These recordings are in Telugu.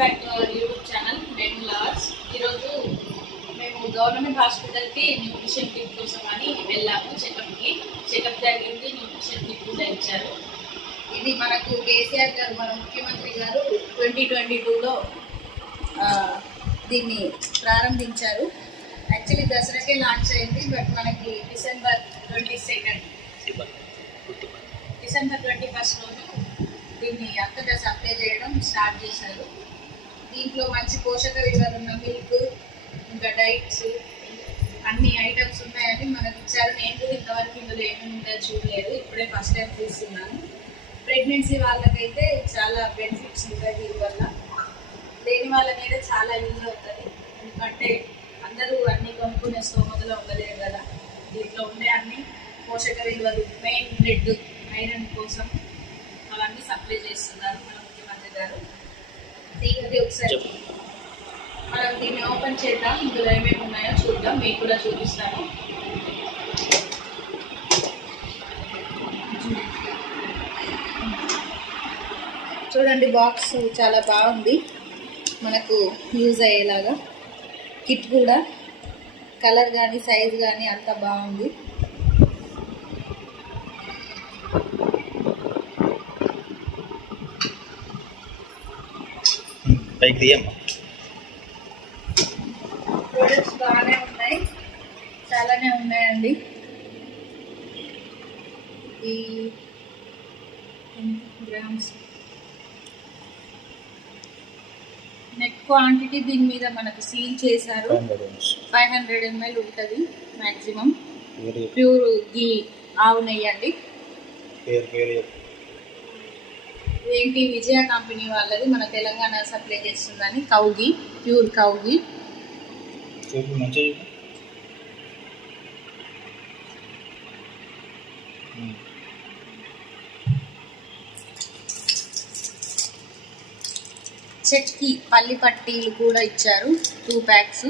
Back to our YouTube channel. మేము లాస్ట్ ఈరోజు మేము గవర్నమెంట్ హాస్పిటల్కి న్యూట్రిషన్ కిట్ కోసం అని వెళ్ళాము. చెకప్ జరిగింది. న్యూట్రిషన్ కిట్ కూడా ఇచ్చారు. ఇది మనకు కేసీఆర్ గారు, మన ముఖ్యమంత్రి గారు 2022లో దీన్ని ప్రారంభించారు. యాక్చువల్లీ దసరాకే లాంచ్ అయింది, బట్ మనకి డిసెంబర్ 21 రోజు దీన్ని అంతటా సప్లై చేయడం స్టార్ట్ చేశారు. దీంట్లో మంచి పోషక విలువలు ఉన్న మిల్క్, ఇంకా డైట్స్, అన్ని ఐటమ్స్ ఉన్నాయని మనకు ఇచ్చారు. నేను కూడా ఇంతవరకు ఇందులో ఏమేమి ఉందో చూడలేదు, ఇప్పుడే ఫస్ట్ టైం చూస్తున్నాను. ప్రెగ్నెన్సీ వాళ్ళకైతే చాలా బెనిఫిట్స్ ఉంటాయి దీనివల్ల. లేని వాళ్ళకైతే చాలా యూజ్ అవుతుంది, ఎందుకంటే అందరూ అన్నీ కొనుక్కునే స్తోమతలో ఉండలేరు కదా. దీంట్లో ఉండే అన్ని పోషక విలువలు, మెయిన్ బ్లడ్, ఐరన్ కోసం అవన్నీ సప్లై చేస్తున్నారు మన ముఖ్యమంత్రి గారు. దీనికి ఒకసారి మనం దీన్ని ఓపెన్ చేద్దాం, ఇందులో ఏమేమి ఉన్నాయో చూద్దాం, మీకు కూడా చూపిస్తాను. చూడండి, బాక్స్ చాలా బాగుంది, మనకు యూజ్ అయ్యేలాగా. కిట్ కూడా కలర్ కానీ సైజ్ కానీ అంతా బాగుంది. ప్రొడక్ట్స్ బాగానే ఉన్నాయి, చాలానే ఉన్నాయండి. ఈ గ్రామ్స్ నెట్ క్వాంటిటీ దీని మీద మనకు సీల్ చేశారు. 500 ml ఉంటుంది మ్యాక్సిమం. ప్యూర్ గీ, ఆవు నెయ్యి అండి. ఏంటి, విజయ కంపెనీ వాళ్ళది, మన తెలంగాణ సప్లై చేస్తుందని. కౌ గీ, ప్యూర్ కౌ గీ. చెక్కి పల్లి పట్టీలు కూడా ఇచ్చారు, 2 ప్యాక్స్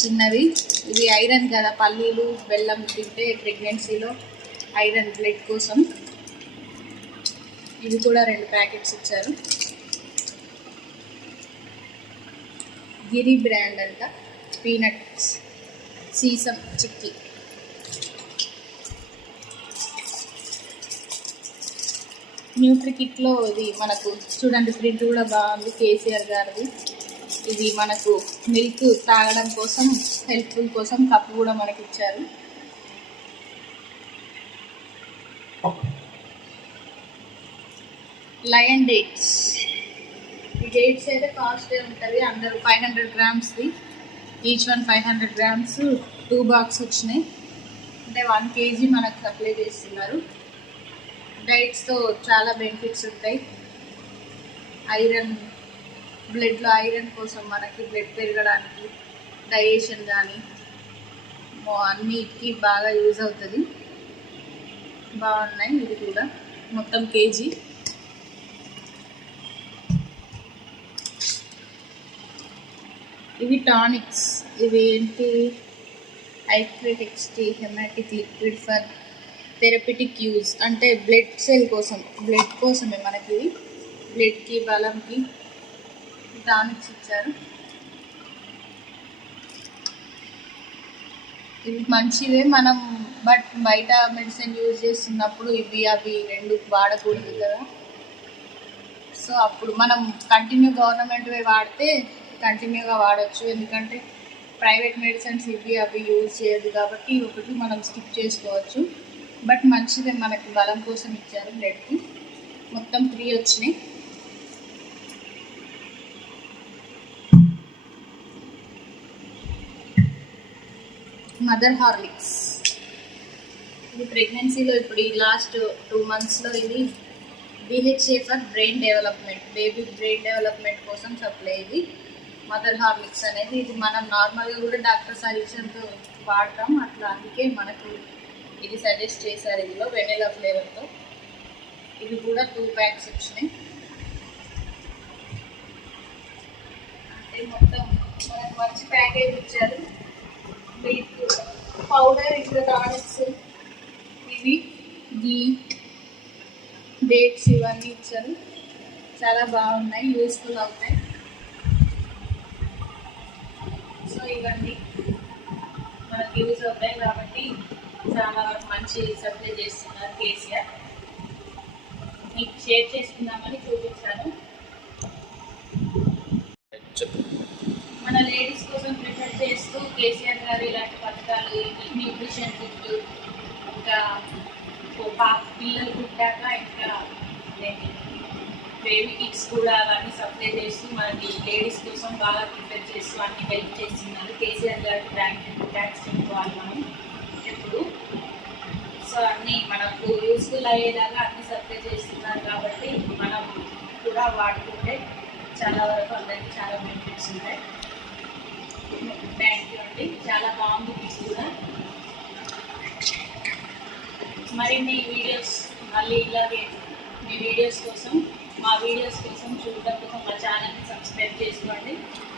చిన్నవి. ఇవి ఐరన్ కదా, పల్లీలు బెల్లం తింటే ప్రెగ్నెన్సీలో ఐరన్ బ్లడ్ కోసం. ఇవి కూడా 2 ప్యాకెట్స్ ఇచ్చారు. గిరి బ్రాండ్ అంట, పీనట్స్, సీసం చిక్కీ. న్యూట్రి కిట్లో ఇది మనకు చూడండి, ప్రింట్ కూడా బాగుంది, కేసీఆర్ గారిది. ఇది మనకు మిల్క్ తాగడం కోసం, హెల్ప్ఫుల్ కోసం కప్పు కూడా మనకి ఇచ్చారు. Lion dates. ఈ డేట్స్ అయితే కాస్ట్ ఉంటుంది, అందరూ 500 గ్రామ్స్ది, ఈచ్ వన్ 500 గ్రామ్స్. 2 బాక్స్ వచ్చినాయి, అంటే 1 kg మనకు సప్లై చేస్తున్నారు. డైట్స్తో చాలా బెనిఫిట్స్ ఉంటాయి. ఐరన్, బ్లడ్లో ఐరన్ కోసం మనకి బ్లడ్ పెరగడానికి, డైజెషన్ కానీ అన్నిటికీ బాగా యూజ్ అవుతుంది. బాగున్నాయి. ఇది కూడా మొత్తం కేజీ. ఇవి టానిక్స్. ఇవి ఏంటి, hydrate XT haematic liquid for therapeutic use, అంటే బ్లడ్ సెల్ కోసం, బ్లడ్ కోసమే మనకి. బ్లడ్కి, బలంకి టానిక్స్ ఇచ్చారు. ఇవి మంచివే మనం, బట్ బయట మెడిసిన్ యూజ్ చేస్తున్నప్పుడు ఇవి అవి 2 వాడకూడదు కదా. సో అప్పుడు మనం కంటిన్యూ గవర్నమెంట్వే వాడితే కంటిన్యూగా వాడచ్చు, ఎందుకంటే ప్రైవేట్ మెడిసిన్స్ ఇవి అవి యూజ్ చేయదు కాబట్టి ఒకటి మనం స్కిప్ చేసుకోవచ్చు. బట్ మంచిదే, మనకి బలం కోసం ఇచ్చారు. బ్లడ్కి మొత్తం 3 వచ్చినాయి. Mother Horlicks. ఇది ప్రెగ్నెన్సీలో ఇప్పుడు ఈ లాస్ట్ 2 monthsలో ఇది BHA for brain development, baby brain development కోసం సప్లై. ఇది మదర్ హార్లిక్స్ అనేది. ఇది మనం నార్మల్గా కూడా డాక్టర్ సజెషన్తో వాడతాం, అట్లా అందుకే మనకు ఇది సజెస్ట్ చేశారు. ఇందులో వెనిలా ఫ్లేవర్తో. ఇవి కూడా 2 ప్యాక్స్ వచ్చినాయి. అంటే మొత్తం మనకు మంచి ప్యాకేజ్ ఇచ్చారు. మిల్క్ పౌడర్, ఇంకా టానిక్స్, ఇవి గీ, డేట్స్, ఇవన్నీ ఇచ్చారు. చాలా బాగున్నాయి, యూస్ఫుల్ అవుతాయి. ఇవన్నీ మనకి యూజ్ అవుతాయి కాబట్టి చాలా వరకు మంచి సప్లై చేస్తున్నారు కేసీఆర్. మీకు షేర్ చేసుకుందామని చూపించాను. మన లేడీస్ కోసం ప్రిఫర్ చేస్తూ కేసీఆర్ గారు ఇలాంటి పథకాలు, న్యూట్రిషన్ కిట్, ఇంకా పిల్లలు పుట్టాక ఇంకా బేబీ కిట్స్ కూడా అవన్నీ సప్లై చేస్తూ మనకి లేడీస్ కోసం బాగా ప్రిఫర్ చేస్తూ అన్ని హెల్ప్ చేస్తున్నారు. కేసీఆర్ గారికి థ్యాంక్స్ చెప్పుకోవాలి మనం ఎప్పుడు. సో అన్నీ మనకు యూస్ఫుల్ అయ్యేలాగా అన్ని సప్లై చేస్తున్నారు కాబట్టి మనం కూడా వాడుకుంటే చాలా వరకు అందరికీ చాలా బెనిఫిట్స్ ఉంటాయి. థ్యాంక్ యూ అండి. చాలా బాగుంది కిట్స్ కూడా. మరిన్ని వీడియోస్ మళ్ళీ ఇలాగే మా వీడియోస్ కోసం చూడడం కోసం మా ఛానల్ని సబ్స్క్రైబ్ చేసుకోండి.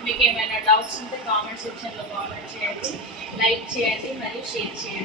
మీకు ఏమైనా డౌట్స్ ఉంటే కామెంట్ సెక్షన్లో కామెంట్ చేయండి, లైక్ చేయండి మరియు షేర్ చేయండి.